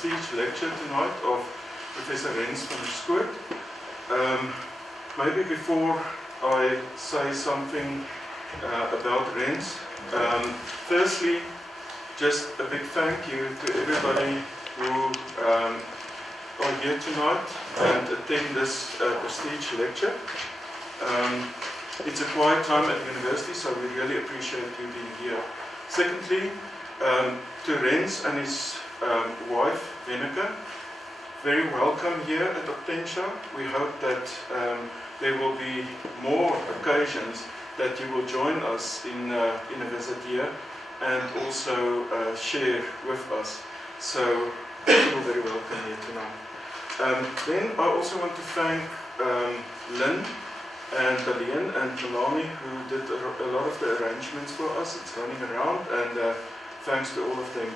prestige lecture tonight of Professor Rens van der Schoot. Maybe before I say something about Rens, firstly, just a big thank you to everybody who are here tonight and attend this prestige lecture. It's a quiet time at university, so we really appreciate you being here. Secondly, to Rens and his wife, Weneke, very welcome here at Optentia. We hope that there will be more occasions that you will join us in a visit here and also share with us. So you're very welcome here tonight. Then I also want to thank Lynn and Dalian and Jelani, who did a lot of the arrangements for us. It's running around, and thanks to all of them.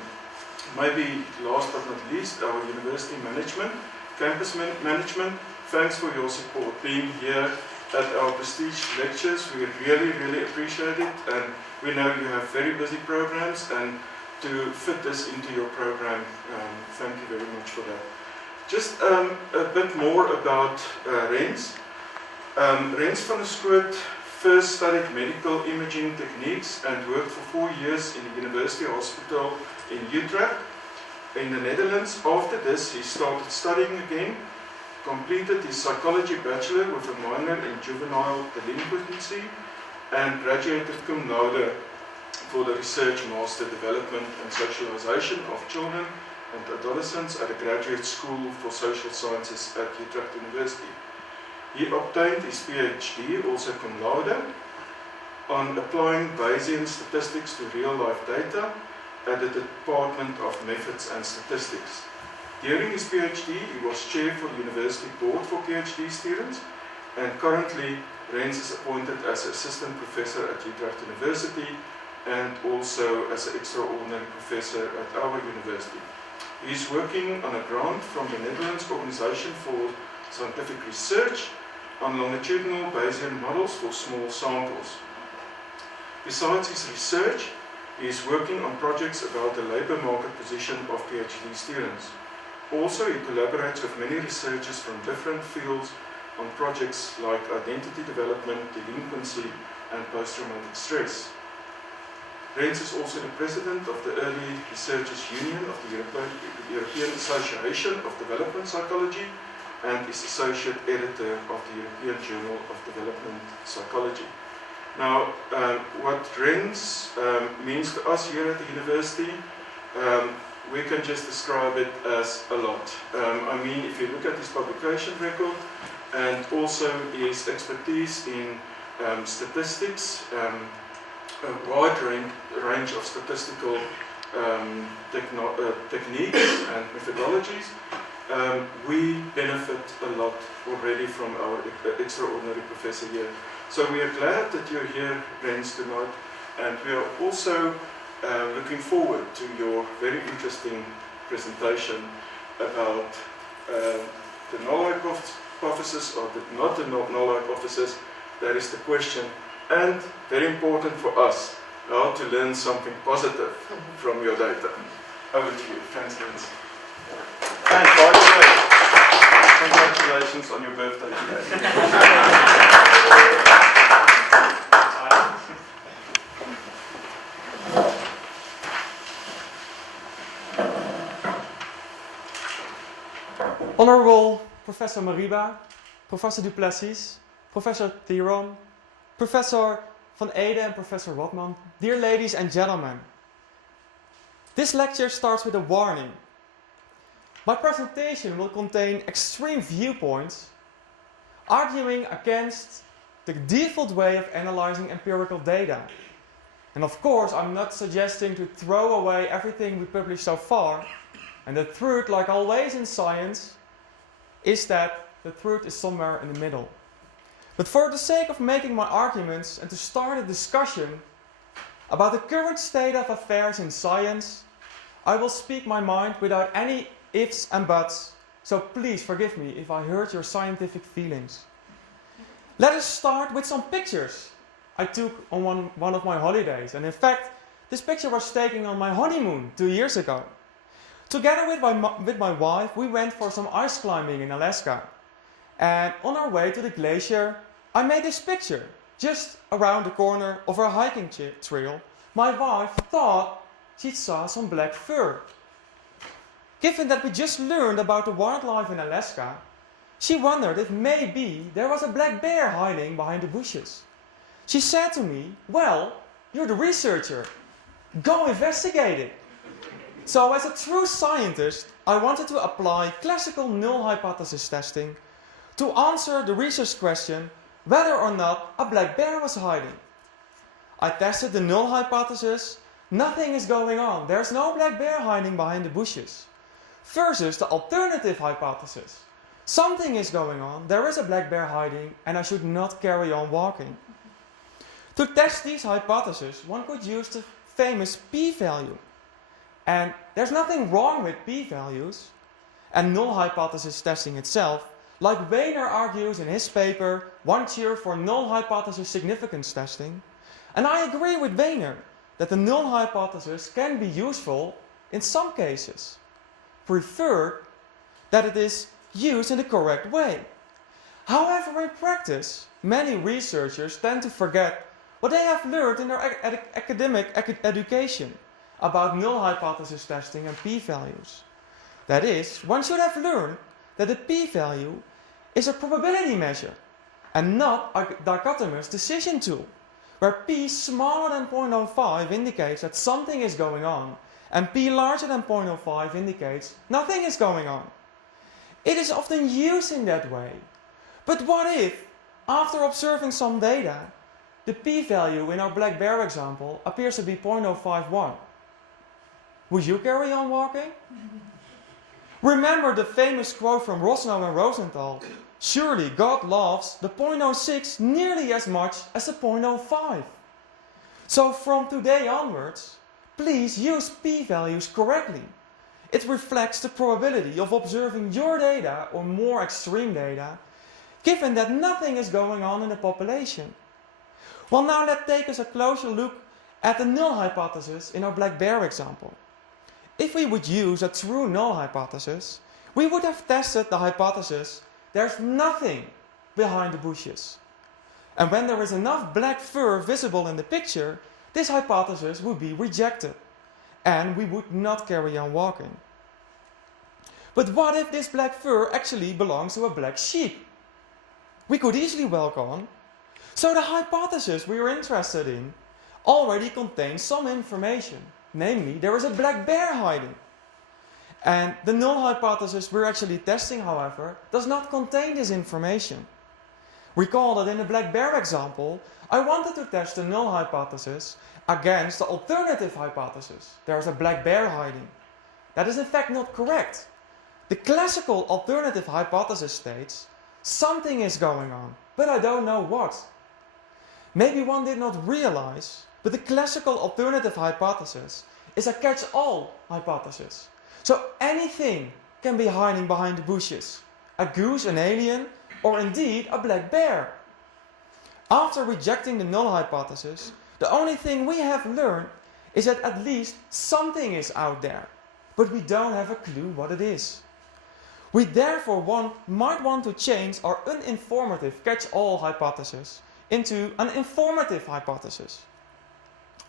Maybe last but not least, our university management, campus management, thanks for your support. Being here at our prestige lectures, we really, really appreciate it, and we know you have very busy programs, and to fit this into your program, thank you very much for that. Just a bit more about Rens. Rens van der Schoot first studied medical imaging techniques and worked for 4 years in the university hospital in Utrecht in the Netherlands. After this, he started studying again, completed his psychology bachelor with a minor in juvenile delinquency, and graduated cum laude for the research master development and socialization of children and adolescents at a graduate school for social sciences at Utrecht University. He obtained his PhD, also cum laude, on applying Bayesian statistics to real-life data at the Department of Methods and Statistics. During his PhD, he was chair for the University Board for PhD students, and currently Rens is appointed as assistant professor at Utrecht University and also as an extraordinary professor at our university. He is working on a grant from the Netherlands Organization for Scientific Research on longitudinal Bayesian models for small samples. Besides his research, he is working on projects about the labour market position of PhD students. Also, he collaborates with many researchers from different fields on projects like identity development, delinquency, and post-traumatic stress. Rens is also the president of the Early Researchers Union of the European Association of Development Psychology, and is associate editor of the European Journal of Development Psychology. Now, what Rens means to us here at the university, we can just describe it as a lot. I mean, if you look at his publication record and also his expertise in statistics, a wide range of statistical techniques and methodologies, we benefit a lot already from our extraordinary professor here. So we are glad that you're here, Rens, tonight, and we are also looking forward to your very interesting presentation about the null hypothesis, or not the null hypothesis. That is the question, and very important for us, how to learn something positive from your data. Over to you. Thanks, Rens. And by the way, congratulations on your birthday today. Honorable Professor Mariba, Professor Duplessis, Professor Theron, Professor Van Ede and Professor Watman, dear ladies and gentlemen. This lecture starts with a warning. My presentation will contain extreme viewpoints arguing against the default way of analyzing empirical data. And of course, I'm not suggesting to throw away everything we published so far. And the truth, like always in science, is that the truth is somewhere in the middle. But for the sake of making my arguments and to start a discussion about the current state of affairs in science, I will speak my mind without any ifs and buts, so please forgive me if I hurt your scientific feelings. Let us start with some pictures I took on one of my holidays, and in fact, this picture was taken on my honeymoon 2 years ago. Together with my wife, we went for some ice climbing in Alaska. And on our way to the glacier, I made this picture. Just around the corner of our hiking trail, my wife thought she saw some black fur. Given that we just learned about the wildlife in Alaska, she wondered if maybe there was a black bear hiding behind the bushes. She said to me, "Well, you're the researcher. Go investigate it." So as a true scientist, I wanted to apply classical null hypothesis testing to answer the research question whether or not a black bear was hiding. I tested the null hypothesis. Nothing is going on. There's no black bear hiding behind the bushes. Versus the alternative hypothesis. Something is going on. There is a black bear hiding and I should not carry on walking. To test these hypotheses, one could use the famous p-value. And there's nothing wrong with p-values and null hypothesis testing itself. Like Weiner argues in his paper, One Cheer for Null Hypothesis Significance Testing. And I agree with Weiner that the null hypothesis can be useful in some cases, preferred that it is used in the correct way. However, in practice, many researchers tend to forget what they have learned in their academic education about null hypothesis testing and p-values. That is, one should have learned that the p-value is a probability measure and not a dichotomous decision tool, where p smaller than 0.05 indicates that something is going on and p larger than 0.05 indicates nothing is going on. It is often used in that way. But what if, after observing some data, the p-value in our black bear example appears to be 0.051? Would you carry on walking? Remember the famous quote from Rosnow and Rosenthal, "Surely God loves the 0.06 nearly as much as the 0.05. So from today onwards, please use p-values correctly. It reflects the probability of observing your data or more extreme data, given that nothing is going on in the population. Well, now let's take a closer look at the null hypothesis in our black bear example. If we would use a true null hypothesis, we would have tested the hypothesis there's nothing behind the bushes. And when there is enough black fur visible in the picture, this hypothesis would be rejected, and we would not carry on walking. But what if this black fur actually belongs to a black sheep? We could easily walk on. So the hypothesis we are interested in already contains some information. Namely, there is a black bear hiding. And the null hypothesis we're actually testing, however, does not contain this information. Recall that in the black bear example, I wanted to test the null hypothesis against the alternative hypothesis. There is a black bear hiding. That is in fact not correct. The classical alternative hypothesis states something is going on, but I don't know what. Maybe one did not realize, but the classical alternative hypothesis is a catch-all hypothesis. So anything can be hiding behind the bushes. A goose, an alien, or indeed a black bear. After rejecting the null hypothesis, the only thing we have learned is that at least something is out there, but we don't have a clue what it is. We therefore might want to change our uninformative catch-all hypothesis into an informative hypothesis.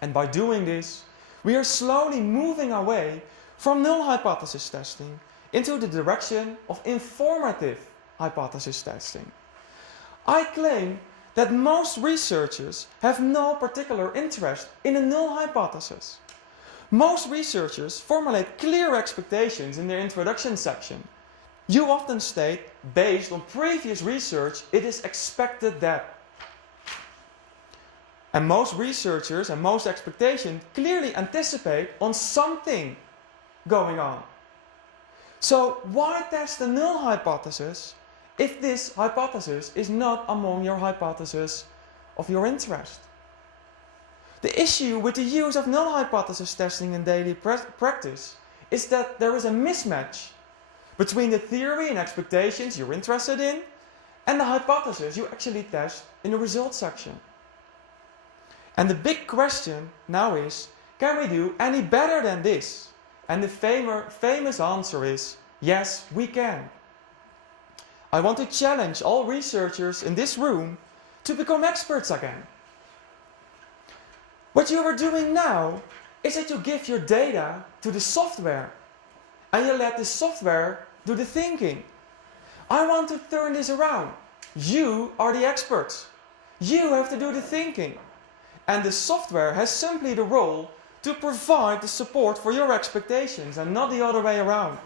And by doing this, we are slowly moving away from null hypothesis testing into the direction of informative hypothesis testing. I claim that most researchers have no particular interest in a null hypothesis. Most researchers formulate clear expectations in their introduction section. You often state, based on previous research, it is expected that. And most researchers and most expectations clearly anticipate on something going on. So why test the null hypothesis if this hypothesis is not among your hypotheses of your interest? The issue with the use of null hypothesis testing in daily practice is that there is a mismatch between the theory and expectations you're interested in and the hypothesis you actually test in the results section. And the big question now is, can we do any better than this? And the famous answer is, yes, we can. I want to challenge all researchers in this room to become experts again. What you are doing now is that you give your data to the software and you let the software do the thinking. I want to turn this around. You are the experts. You have to do the thinking. And the software has simply the role to provide the support for your expectations and not the other way around.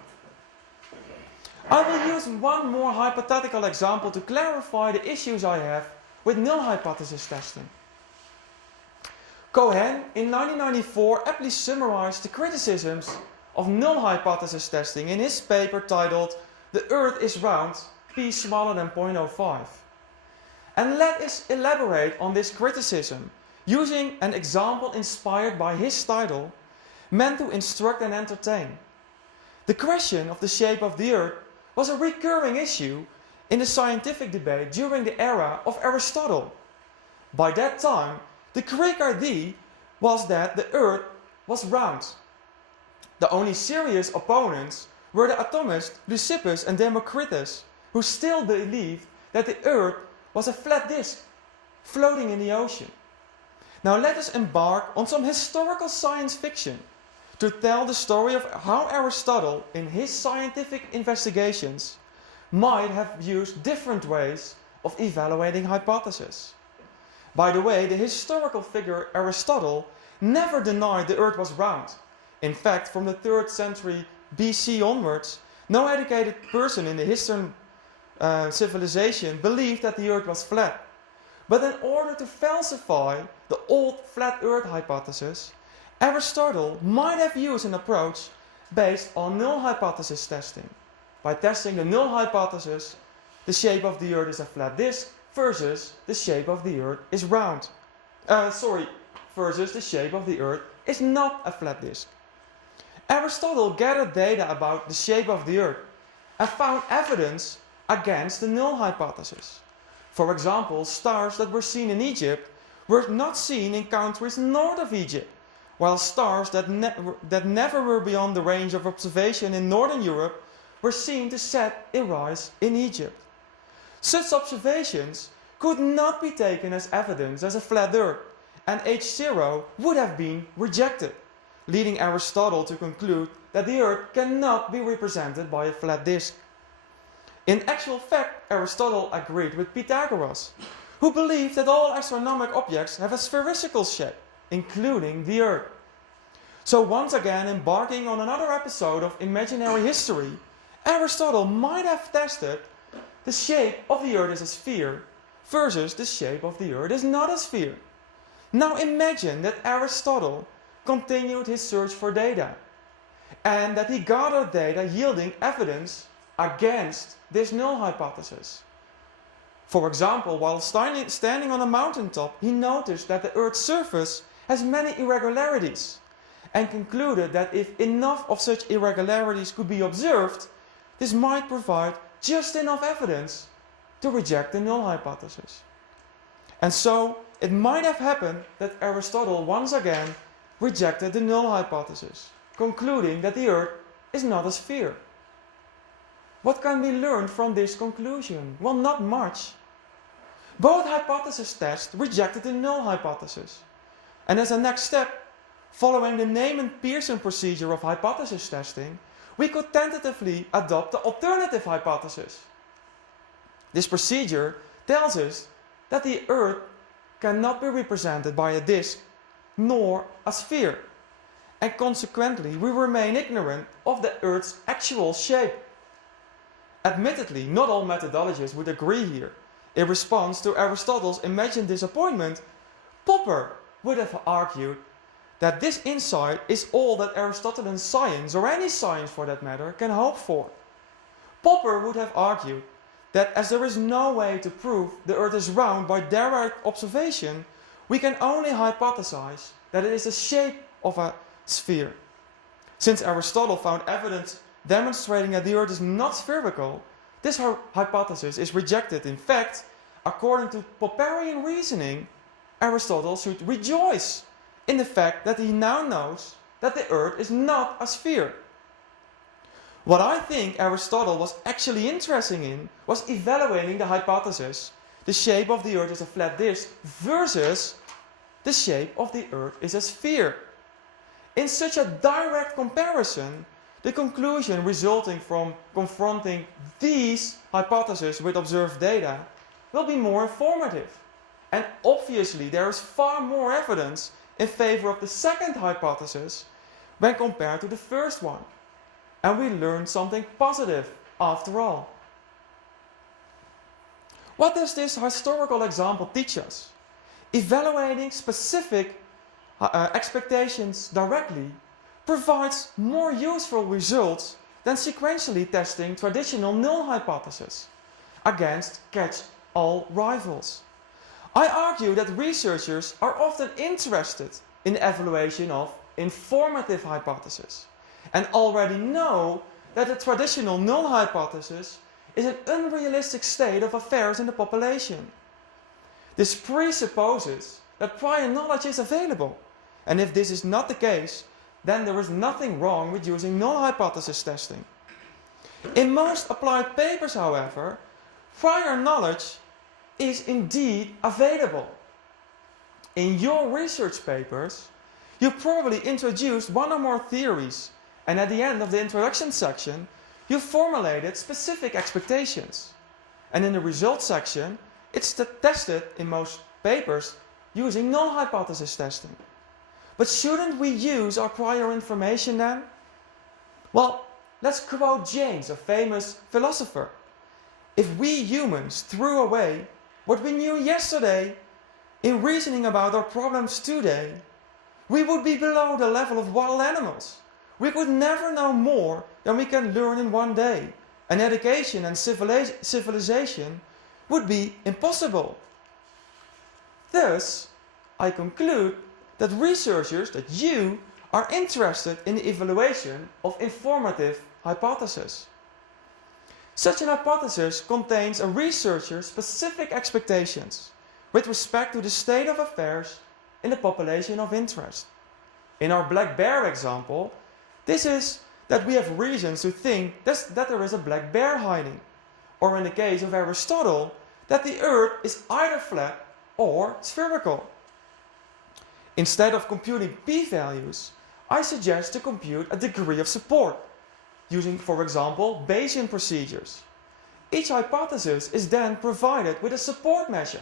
I will use one more hypothetical example to clarify the issues I have with null hypothesis testing. Cohen in 1994 aptly summarized the criticisms of null hypothesis testing in his paper titled "The Earth is Round, p smaller than 0.05. And let us elaborate on this criticism using an example inspired by his title, meant to instruct and entertain. The question of the shape of the Earth was a recurring issue in the scientific debate during the era of Aristotle. By that time, the Greek idea was that the Earth was round. The only serious opponents were the atomists Leucippus and Democritus, who still believed that the Earth was a flat disk floating in the ocean. Now let us embark on some historical science fiction to tell the story of how Aristotle, in his scientific investigations, might have used different ways of evaluating hypotheses. By the way, the historical figure Aristotle never denied the Earth was round. In fact, from the 3rd century BC onwards, no educated person in the Eastern civilization believed that the Earth was flat. But in order to falsify the old flat Earth hypothesis, Aristotle might have used an approach based on null hypothesis testing. By testing the null hypothesis, the shape of the Earth is a flat disk versus the shape of the Earth is round. Versus the shape of the Earth is not a flat disk. Aristotle gathered data about the shape of the Earth and found evidence against the null hypothesis. For example, stars that were seen in Egypt were not seen in countries north of Egypt, while stars that never were beyond the range of observation in northern Europe were seen to set and rise in Egypt. Such observations could not be taken as evidence as a flat Earth, and H0 would have been rejected, leading Aristotle to conclude that the Earth cannot be represented by a flat disk. In actual fact, Aristotle agreed with Pythagoras, who believed that all astronomical objects have a spherical shape, including the Earth. So once again, embarking on another episode of imaginary history, Aristotle might have tested the shape of the Earth as a sphere versus the shape of the Earth is not a sphere. Now imagine that Aristotle continued his search for data, and that he gathered data yielding evidence against this null hypothesis. For example, while standing on a mountaintop, he noticed that the Earth's surface has many irregularities, and concluded that if enough of such irregularities could be observed, this might provide just enough evidence to reject the null hypothesis. And so, it might have happened that Aristotle once again rejected the null hypothesis, concluding that the Earth is not a sphere. What can be learned from this conclusion? Well, not much. Both hypothesis tests rejected the null hypothesis. And as a next step, following the Neyman-Pearson procedure of hypothesis testing, we could tentatively adopt the alternative hypothesis. This procedure tells us that the Earth cannot be represented by a disk nor a sphere, and consequently we remain ignorant of the Earth's actual shape. Admittedly, not all methodologists would agree here. In response to Aristotle's imagined disappointment, Popper would have argued that this insight is all that Aristotelian science, or any science for that matter, can hope for. Popper would have argued that as there is no way to prove the Earth is round by direct observation, we can only hypothesize that it is the shape of a sphere. Since Aristotle found evidence demonstrating that the Earth is not spherical, this hypothesis is rejected. In fact, according to Popperian reasoning, Aristotle should rejoice in the fact that he now knows that the Earth is not a sphere. What I think Aristotle was actually interested in was evaluating the hypothesis, the shape of the Earth is a flat disk, versus the shape of the Earth is a sphere. In such a direct comparison, the conclusion resulting from confronting these hypotheses with observed data will be more informative. And obviously there is far more evidence in favor of the second hypothesis when compared to the first one. And we learn something positive after all. What does this historical example teach us? Evaluating specific expectations directly provides more useful results than sequentially testing traditional null hypothesis against catch-all rivals. I argue that researchers are often interested in the evaluation of informative hypotheses and already know that the traditional null hypothesis is an unrealistic state of affairs in the population. This presupposes that prior knowledge is available, and if this is not the case, then there is nothing wrong with using null hypothesis testing. In most applied papers, however, prior knowledge is indeed available. In your research papers, you probably introduced one or more theories, and at the end of the introduction section, you formulated specific expectations. And in the results section, it's tested in most papers using null hypothesis testing. But shouldn't we use our prior information then? Well, let's quote James, a famous philosopher. If we humans threw away what we knew yesterday in reasoning about our problems today, we would be below the level of wild animals. We could never know more than we can learn in one day, and education and civilization would be impossible. Thus, I conclude that researchers, that you, are interested in the evaluation of informative hypothesis. Such an hypothesis contains a researcher's specific expectations with respect to the state of affairs in the population of interest. In our black bear example, this is that we have reasons to think that there is a black bear hiding, or in the case of Aristotle, that the Earth is either flat or spherical. Instead of computing p-values, I suggest to compute a degree of support, using, for example, Bayesian procedures. Each hypothesis is then provided with a support measure,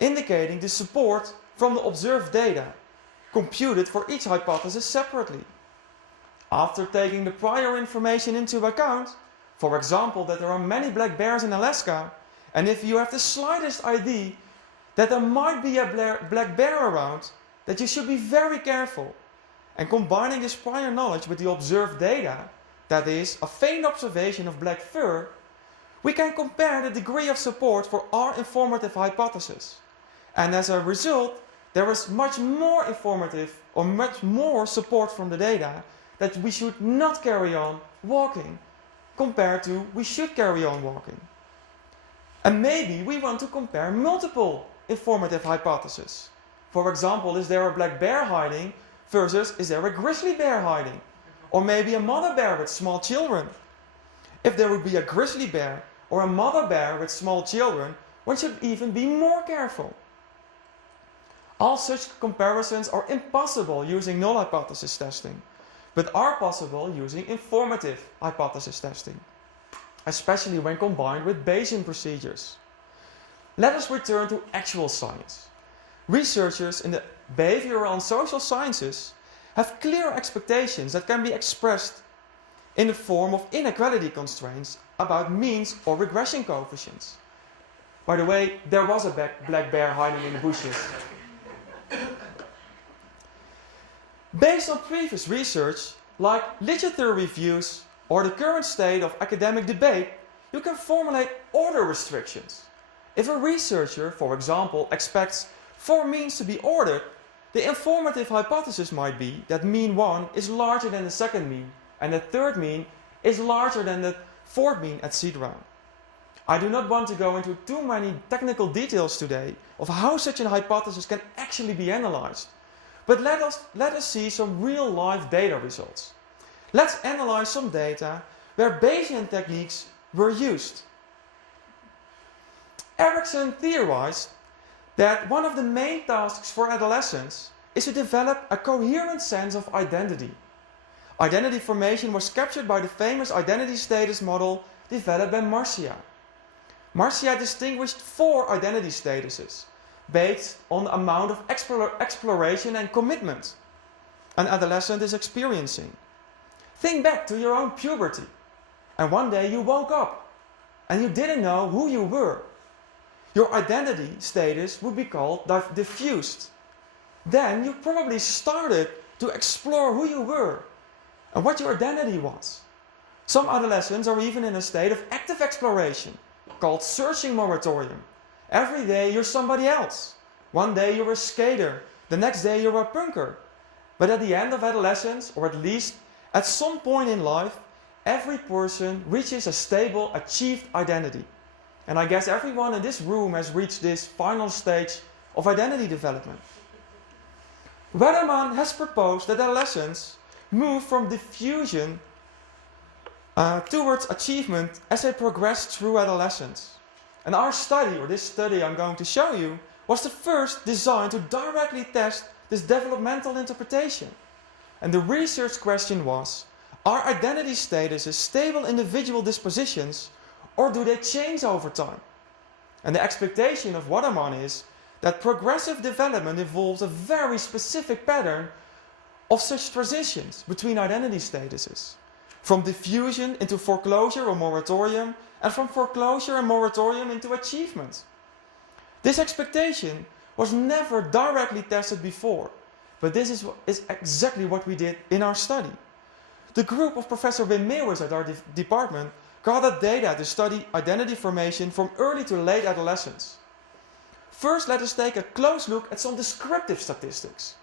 indicating the support from the observed data, computed for each hypothesis separately. After taking the prior information into account, for example that there are many black bears in Alaska, and if you have the slightest idea that there might be a black bear around, that you should be very careful. And combining this prior knowledge with the observed data, that is, a faint observation of black fur, we can compare the degree of support for our informative hypothesis. And as a result, there is much more informative or much more support from the data that we should not carry on walking, compared to we should carry on walking. And maybe we want to compare multiple informative hypotheses. For example, is there a black bear hiding versus is there a grizzly bear hiding? Or maybe a mother bear with small children. If there would be a grizzly bear or a mother bear with small children, one should even be more careful. All such comparisons are impossible using null hypothesis testing, but are possible using informative hypothesis testing, especially when combined with Bayesian procedures. Let us return to actual science. Researchers in the behavioral and social sciences have clear expectations that can be expressed in the form of inequality constraints about means or regression coefficients. By the way, there was a black bear hiding in the bushes. Based on previous research, like literature reviews or the current state of academic debate, you can formulate order restrictions. If a researcher, for example, expects 4 means to be ordered, the informative hypothesis might be that mean 1 is larger than the second mean, and the third mean is larger than the fourth mean, etc. I do not want to go into too many technical details today of how such a hypothesis can actually be analyzed, but let us see some real-life data results. Let's analyze some data where Bayesian techniques were used. Erickson theorized that one of the main tasks for adolescents is to develop a coherent sense of identity. Identity formation was captured by the famous identity status model developed by Marcia. Marcia distinguished 4 identity statuses based on the amount of exploration and commitment an adolescent is experiencing. Think back to your own puberty, and one day you woke up and you didn't know who you were. Your identity status would be called diffused. Then you probably started to explore who you were and what your identity was. Some adolescents are even in a state of active exploration, called searching moratorium. Every day you're somebody else. One day you're a skater, the next day you're a punker. But at the end of adolescence, or at least at some point in life, every person reaches a stable, achieved identity. And I guess everyone in this room has reached this final stage of identity development. Wedderman has proposed that adolescents move from diffusion towards achievement as they progress through adolescence. And our study, or this study I'm going to show you, was the first designed to directly test this developmental interpretation. And the research question was, are identity statuses stable individual dispositions, or do they change over time? And the expectation of Wedderman is that progressive development involves a very specific pattern of such transitions between identity statuses, from diffusion into foreclosure or moratorium, and from foreclosure and moratorium into achievement. This expectation was never directly tested before, but this is exactly what we did in our study. The group of Professor Wim Meeuwis at our department gathered data to study identity formation from early to late adolescence. First, let us take a close look at some descriptive statistics.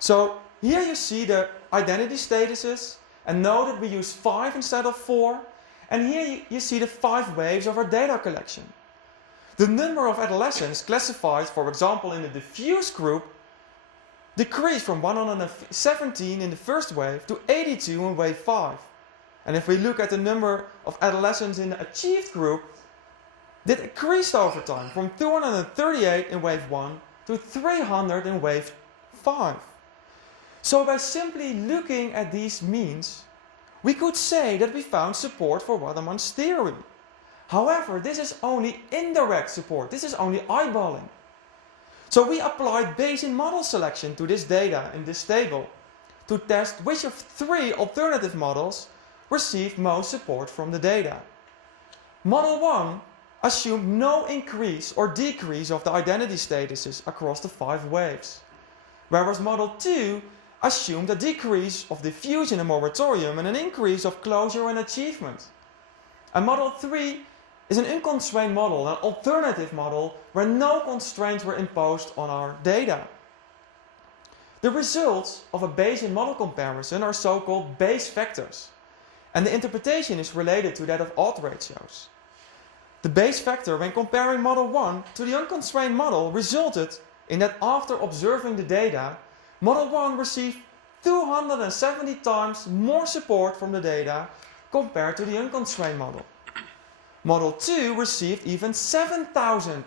So, here you see the identity statuses, and note that we use 5 instead of 4, and here you see the 5 waves of our data collection. The number of adolescents classified, for example, in the diffuse group, decreased from 117 in the first wave to 82 in wave 5. And if we look at the number of adolescents in the achieved group, it increased over time from 238 in wave 1 to 300 in wave 5. So by simply looking at these means, we could say that we found support for Wedderman's theory. However, this is only indirect support. This is only eyeballing. So we applied Bayesian model selection to this data in this table to test which of 3 alternative models received most support from the data. Model 1 assumed no increase or decrease of the identity statuses across the 5 waves, whereas Model 2 assumed a decrease of diffusion and moratorium and an increase of closure and achievement. And Model 3 is an unconstrained model, an alternative model where no constraints were imposed on our data. The results of a Bayesian model comparison are so-called Bayes factors, and the interpretation is related to that of odds ratios. The Bayes factor when comparing Model 1 to the unconstrained model resulted in that after observing the data, Model 1 received 270 times more support from the data compared to the unconstrained model. Model 2 received even 7,000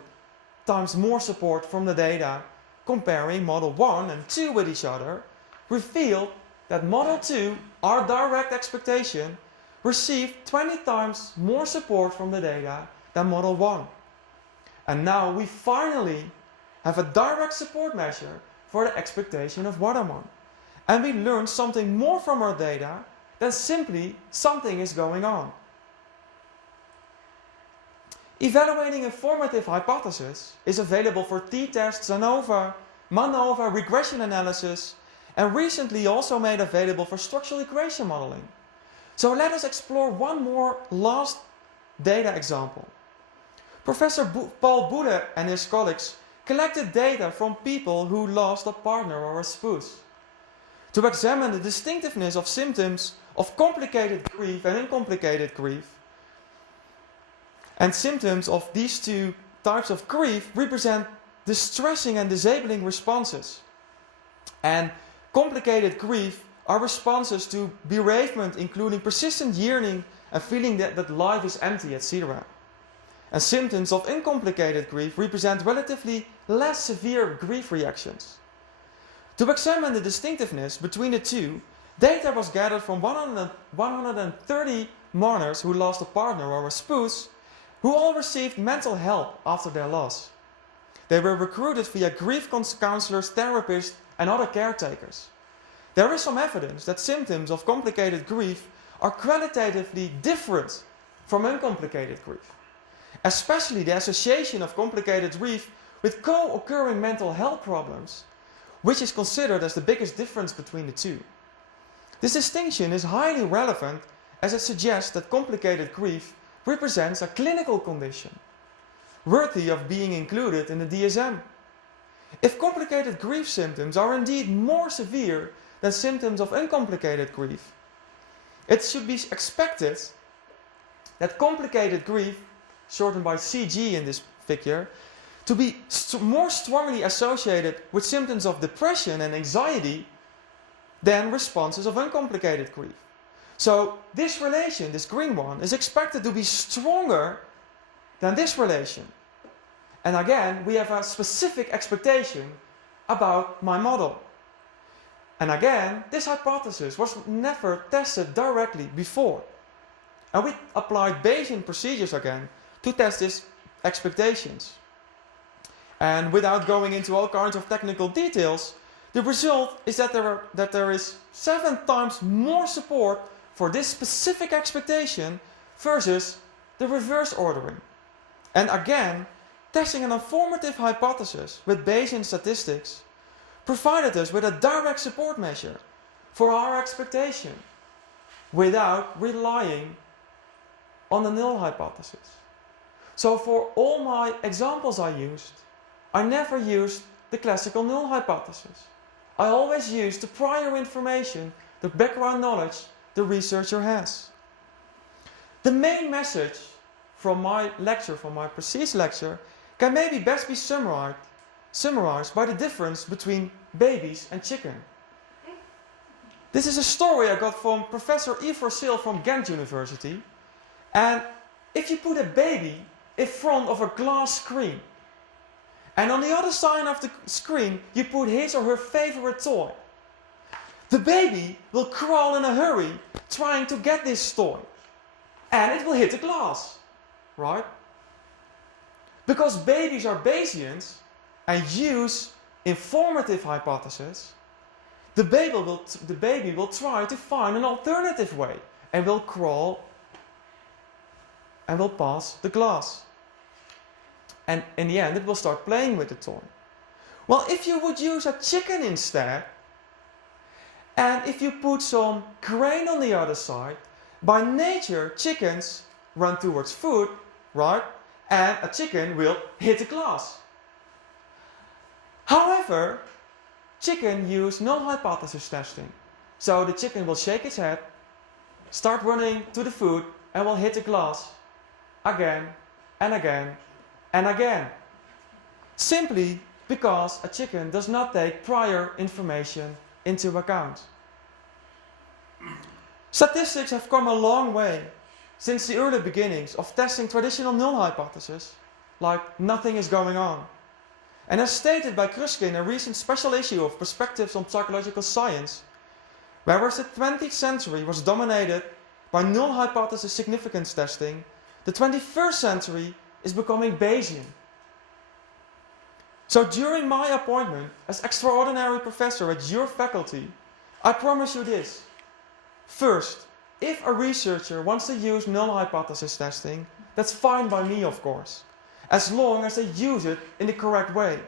times more support from the data. Comparing Model 1 and 2 with each other revealed that Model 2, our direct expectation, received 20 times more support from the data than Model 1. And now we finally have a direct support measure for the expectation of Wedderman. And we learned something more from our data than simply something is going on. Evaluating a formative hypothesis is available for t-tests, ANOVA, MANOVA, regression analysis, and recently also made available for structural equation modeling. So let us explore one more last data example. Professor Paul Boudet and his colleagues collected data from people who lost a partner or a spouse to examine the distinctiveness of symptoms of complicated grief and uncomplicated grief. And symptoms of these 2 types of grief represent distressing and disabling responses. And complicated grief are responses to bereavement, including persistent yearning and feeling that life is empty, etc. And symptoms of uncomplicated grief represent relatively less severe grief reactions. To examine the distinctiveness between the two, data was gathered from 130 mourners who lost a partner or a spouse, who all received mental help after their loss. They were recruited via grief counselors, therapists, and other caretakers. There is some evidence that symptoms of complicated grief are qualitatively different from uncomplicated grief, especially the association of complicated grief with co-occurring mental health problems, which is considered as the biggest difference between the two. This distinction is highly relevant as it suggests that complicated grief represents a clinical condition, worthy of being included in the DSM. If complicated grief symptoms are indeed more severe than symptoms of uncomplicated grief, it should be expected that complicated grief, shortened by CG in this figure, to be more strongly associated with symptoms of depression and anxiety than responses of uncomplicated grief. So this relation, this green one, is expected to be stronger than this relation. And again, we have a specific expectation about my model. And again, this hypothesis was never tested directly before. And we applied Bayesian procedures again to test these expectations. And without going into all kinds of technical details, the result is that there is 7 times more support for this specific expectation versus the reverse ordering. And again, testing an informative hypothesis with Bayesian statistics provided us with a direct support measure for our expectation without relying on the null hypothesis. So for all my examples I never used the classical null hypothesis. I always used the prior information, the background knowledge the researcher has. The main message from my lecture, from my precise lecture, can maybe best be summarized by the difference between babies and chicken. This is a story I got from Professor Yves Rossel from Ghent University. And if you put a baby in front of a glass screen, and on the other side of the screen you put his or her favorite toy, the baby will crawl in a hurry trying to get this toy. And it will hit the glass, right? Because babies are Bayesians and use informative hypothesis, the baby will try to find an alternative way and will crawl and will pass the glass. And in the end it will start playing with the toy. Well, if you would use a chicken instead, and if you put some grain on the other side, by nature chickens run towards food, right? And a chicken will hit the glass. However, chicken use null hypothesis testing. So the chicken will shake its head, start running to the food, and will hit the glass again and again and again. Simply because a chicken does not take prior information into account. Statistics have come a long way since the early beginnings of testing traditional null hypothesis, like nothing is going on. And as stated by Kruske in a recent special issue of Perspectives on Psychological Science, whereas the 20th century was dominated by null hypothesis significance testing, the 21st century is becoming Bayesian. So during my appointment as extraordinary professor at your faculty, I promise you this. First, if a researcher wants to use null hypothesis testing, that's fine by me, of course, as long as they use it in the correct way.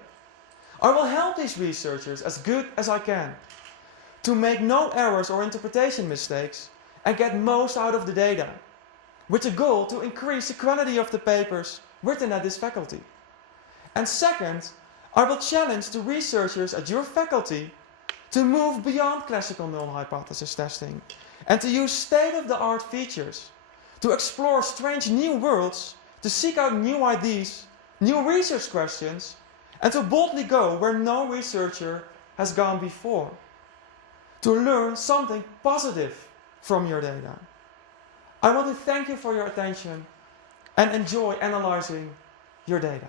I will help these researchers as good as I can to make no errors or interpretation mistakes and get most out of the data, with the goal to increase the quality of the papers written at this faculty. And second, I will challenge the researchers at your faculty to move beyond classical null hypothesis testing and to use state-of-the-art features to explore strange new worlds, to seek out new ideas, new research questions, and to boldly go where no researcher has gone before, to learn something positive from your data. I want to thank you for your attention and enjoy analyzing your data.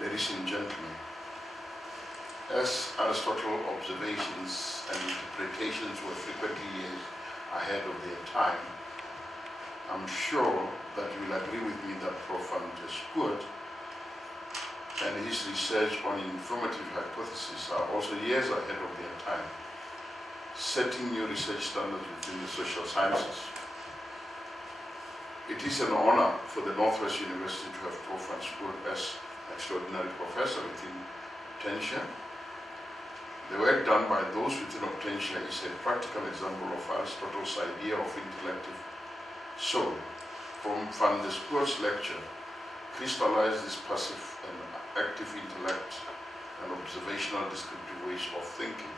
Ladies and gentlemen, as Aristotle's observations and interpretations were frequently years ahead of their time, I'm sure that you will agree with me that Prof. Untitled and his research on informative hypotheses are also years ahead of their time, setting new research standards within the social sciences. It is an honor for the Northwest University to have Prof. Untitled as extraordinary professor within Uptensia. The work done by those within Uptensia is a practical example of Aristotle's idea of intellective soul. From Van der Spoor's lecture, crystallized this passive and active intellect and observational descriptive ways of thinking.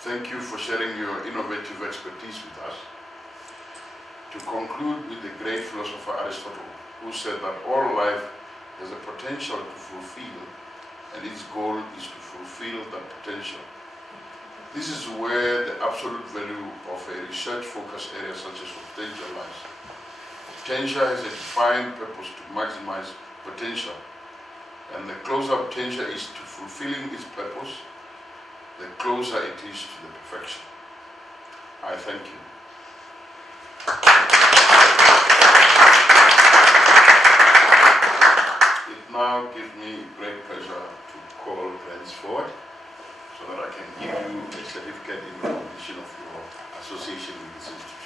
Thank you for sharing your innovative expertise with us. To conclude with the great philosopher Aristotle, who said that all life has a potential to fulfill, and its goal is to fulfill that potential. This is where the absolute value of a research-focused area such as Uptensia lies. Uptensia has a defined purpose to maximize potential, and the closer Uptensia is to fulfilling its purpose, the closer it is to the perfection. I thank you. Now give me great pleasure to call Grants forward so that I can give you a certificate in recognition of your association with this institution.